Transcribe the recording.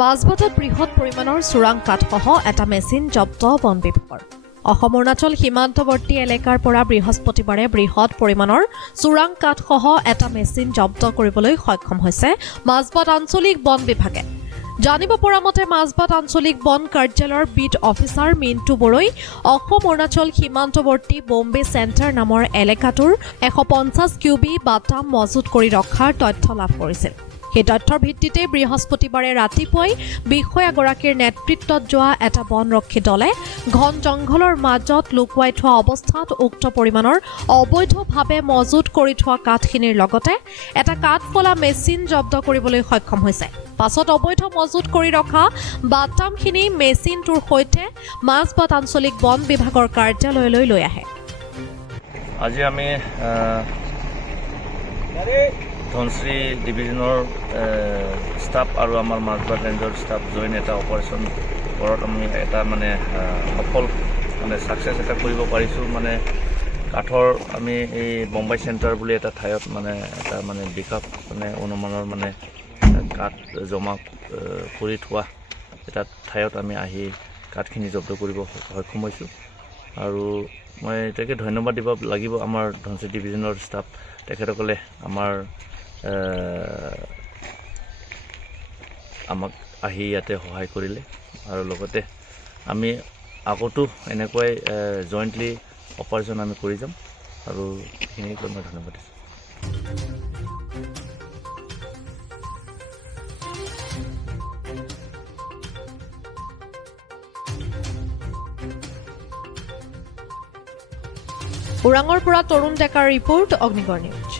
মাজবাটত বৃহৎ পৰিমাণৰ চোৰাং কাঠসহ এটা মেচিন জব্দ বন বিভাগৰ। অসম অৰুণাচল সীমান্তৱৰ্তী এলেকাৰ পৰা বৃহস্পতিবাৰে বৃহৎ পৰিমাণৰ চোৰাং কাঠসহ এটা মেচিন জব্দ কৰিবলৈ সক্ষম হৈছে মাজবাট আঞ্চলিক বন বিভাগে। জানিব পৰা মতে মাজবাট আঞ্চলিক বন কাৰ্যালয়ৰ বিট অফিচাৰ মিণ্টু বড়োই অসম অৰুণাচল সীমান্তৱৰ্তী বম্বে চেণ্টাৰ নামৰ এলেকাটোৰ 150 কিউবি বাটাম মজুত কৰি ৰখাৰ তথ্য লাভ কৰিছিল। সেই তথ্যৰ ভিত্তিতে বৃহস্পতিবাৰে ৰাতিপুৱাই বিষয়াগৰাকীৰ নেতৃত্বত যোৱা এটা বনৰক্ষী দলে ঘন জংঘলৰ মাজত লুকুৱাই থোৱা অৱস্থাত উক্ত পৰিমাণৰ অবৈধভাৱে মজুত কৰি থোৱা কাঠখিনিৰ লগতে এটা কাঠফলা মেচিন জব্দ কৰিবলৈ সক্ষম হৈছে। পাছত অবৈধ মজুত কৰি ৰখা বাটামখিনি মেচিনটোৰ সৈতে মাজবাট আঞ্চলিক বন বিভাগৰ কাৰ্যালয়লৈ লৈ আহে। আজি আমি ধনশ্ৰী ডিভিজনৰ ষ্টাফ আৰু আমাৰ মাজবাট ৰেঞ্জৰ ষ্টাফ জইন এটা অপাৰেশ্যন ঘৰত আমি এটা সফল ছাকচেছ এটা কৰিব পাৰিছোঁ। কাঠৰ আমি এই বম্বাই চেণ্টাৰ বুলি এটা ঠাইত এটা বিকাশ অনুমানৰ কাঠ জমা কৰি থোৱা এটা ঠাইত আমি আহি কাঠখিনি জব্দ কৰিব সক্ষম হৈছোঁ। আৰু মই তাকে ধন্যবাদ দিব লাগিব আমাৰ ধনশ্ৰী ডিভিজনৰ ষ্টাফ, তেখেতসকলে আমাক আহি ইয়াতে সহায় কৰিলে। আৰু লগতে আমি আগতো এনেকুৱাই জইণ্টলি অপাৰেশ্যন আমি কৰি যাম। আৰু সেইখিনিকে মই ধন্যবাদ দিছোঁ। ওৰাঙৰ পৰা তৰুণ ডেকাৰ ৰিপৰ্ট, অগ্নিগড় নিউজ।